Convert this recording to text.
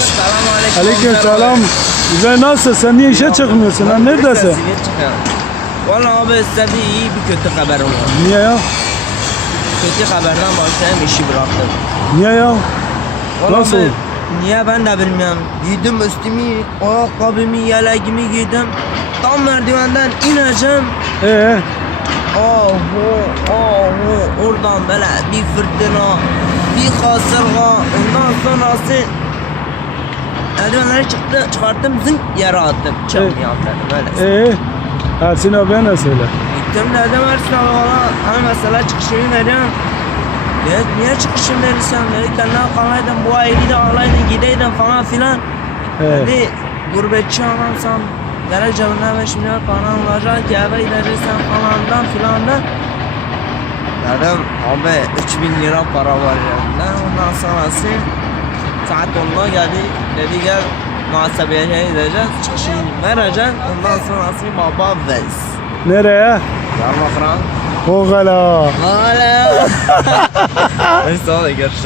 Selam aleyküm. Selam. İbrahim nasılsın? Sen niye işe çıkmıyorsun? Ha? Neredesin? Valla abi size bir iyi bir kötü haberim var. Niye ya? Kötü haberden başlayayım işi bıraktım. Niye ya? Vallahi Nasıl? ben- Niye ben de bilmiyorum. Giydim üstümü, ayakkabımı, yeleğimi giydim. Tam merdivenden ineceğim. Ee, Ahu, ahu, oradan böyle bir fırtına, bir kasırga, ondan sonrası merdivenleri çıktı, çıkarttım, zınk yere attım. Çam Evet. böyle. ee. Ersin abiye ne söyle? Gittim dedim Ersin abi valla hani mesela çıkışımı veriyorum. Ya niye çıkışımı verirsen dedi kendine kalaydın bu ayı da alaydın gideydin falan filan. Ee, Dedi gurbetçi adamsan Gene cebinde 5 milyar paran olacak eve giderirsen falandan filandan. Dedim abi 3000 lira para var ya. Ben ondan sonrası saat 10'da geldi. Dedi gel muhasebeye gideceğiz. Çıkışını vereceğim. Ondan sonrası baba vez. nereye? Diyarbakır'a. O kadar. Hala. Neyse hadi görüşürüz.